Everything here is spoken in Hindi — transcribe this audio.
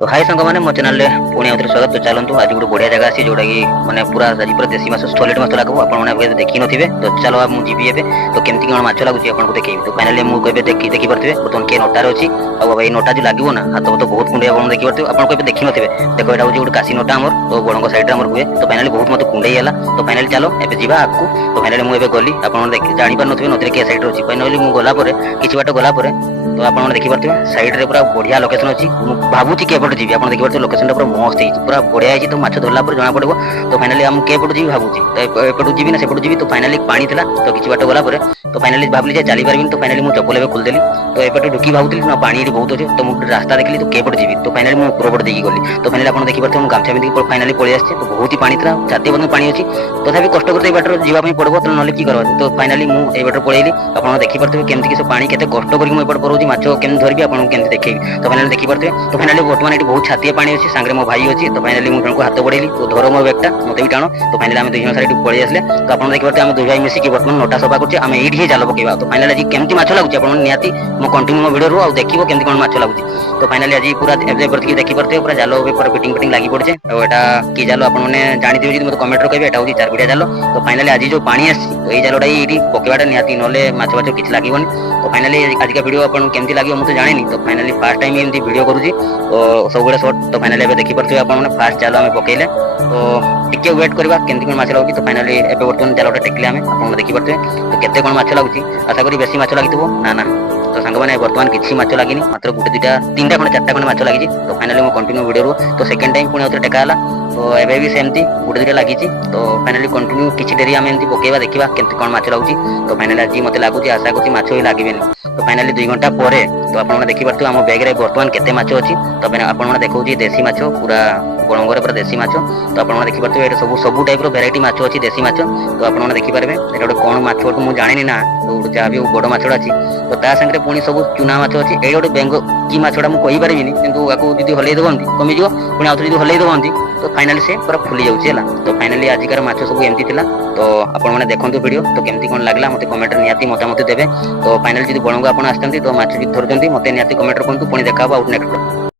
तो हाय संग मैंने मो चैनल पुणी आउथरे स्वागत। तो चलतु आज गोटे बढ़िया जगह अच्छी जोटा कि मैंने पूरा आज पूरा देसी माछ स्टोलेट माछ लगे आपने देखी नथिबे। तो चलो मुझे जीवी एबे तो केमती कौन माछ लगुच आपको देखेबी। तो फाइनाली मुझे देखी पारे बर्तमान किए नोटार अच्छी भाई नोटा जो लगे ना हाथ तो बहुत कुंडे आप देखी पारे आपको देखी नथिबे। देखो यहाँ हूँ गोटे काशी नोटा आमर तो बड़ों सैड आमर हुए। तो फाइनाली बहुत मत कुंडे है। तो फाइनाली चलो एबे जीवा आगू। तो फाइनाली मुझे गली आप जापार नो नदी किए सैड अच्छी फाइनाली मुझे गलापर किसी बाट गलापर तो आप देखिपे सैड में पूरा बढ़िया लोकेशन अच्छी। भावुची केपटे जी आप देखिए लोकेशन पूरा मस्त है पूरा बढ़िया है। तो माछ धरला पर जना पड़ो। तो फाइनाली आम केपटू जी भावुची तो एपटू जी ना सेपटू जी। तो फाइनाली पानी था तो किसी बाट गला तो फाइनाली भाविली चली पारि। तो फाइनाली मुझे चपल खोलदेली तो एपटे ढुकी भावुली ना पानी बहुत अच्छे। तो मुझे रास्ता देखली तो केपट जी। तो फाइनाली मुझे पूर्वपट देखी गली। तो फाइनाली आप देखिए मुझे गामछा भी फाइनाली पलि आसी। तो बहुत ही पानी था छाती बंद पानी अच्छी तथापि कष्ट करते बाटर जावाई पड़ो तो ना कि करवा। तो फाइनाली मुझे बाटर पलैली आप देखिपे केमती कि पानी के कष्ट करके मुझे पड़ोसी माछ केमी धरबी आपको केमती देखी। तो फाइनाली देखिपे तो फाइनाली बर्तमान ये बहुत छाती पानी अच्छी सांगे मो भाई अच्छी। तो फाइनाली मुझे जन हाथ बढ़ेली तो धर मो बैगटा मत भी टाण। तो फाइनाली आम दुई जन सारे पलि आसे। तो आप देखिए आम दुई भाई मिसिक बर्तमान नोटा सफा कर ये जाल पकेवा। तो फाइनाली आज केमती माछ लगुच आप निहाती मो कंटिन्यू मो वीडियो आउ देखिए केमती कौन माछ लगुच। तो फाइनाली आज पूरा देखिपे पूरा जाल पूरा फिटिंग फिटिंग लगी पड़े। यहाँ कि जाल आपने जानते मतलब कमेंट कहे यहाँ हूँ 4 गुड़िया जाल। तो फाइनाली आज जो पानी आसी तो ये जालटा ये पकेवाटा निहाती ना माछ फाछ किसी लगभग। तो फाइनाली आज का वीडियो आपको केमती लगे मुझे जानी। तो फाइनाली फास्ट टाइम एमती वीडियो करुँगी तो सब शॉर्ट। तो फाइनाली एबे देखिपे आपने फास्ट जाल आम पकेले तो टिके वेट करवा केमती कौन माछ लगुच। तो फाइनाली एबे बर्तमान जालटा टेकिले आम आप देखिपे तो केते कौन माछ लगुच आशा करी बेसी माछ लगी ना ना। तो सांग मैंने बर्तमान किसी माछ लगी मात्र गोटे दुटा 3टा खंडे 4टा खंडे माछ लगी। तो फाइनाली मुझे कंटिन्यू वीडियो तो सेकेंड टाइम पुणी टेका है। तो एबे भी सेमती गोटे दुटा लगी। तो फाइनाली कंटिन्यू किसी डेरी आम एमती पकेवा देखा केमती कौन माछ लगुच। तो फाइनाली आज मत लगुच आशा करी माछ ही लगे। तो फाइनाली 2 घंटा पर तो आप देखिपे आम बैग में बर्तमान केते माछ अच्छी। तो आपने देखा देसी माछ पूरा बड़ंगर पूरा देसी माछ। तो आप देखिपे ये सब टाइप भेराइटी माछ अच्छी देसी माछ। तो आप देखिपारे ये गोटे कौन माछ मुझे जानी ना। तो जहाँ भी बड़ माछड़ा अच्छी तो ता सागर पुणी सब चुना माछ अच्छी। ये गोटे बेंग कि माछड़ा मुझे कहींपारि कितु आपको हल्ले देवती कमिज पुणी आउ जो हल्ले देवती तो फाइनाली से पूरा फुली जाऊँगा। तो फाइनाली आजिकार माछ सब एमती था। तो आपने देखो वीडियो तो केमती कौन लगला मत कमेंट निहाती मतामत देवे। तो फाइनाली जो बड़ंग आप आसते तो माछ भी धरते मत निहाती कमेंट कहतु पुणी देखा नेक्स्ट।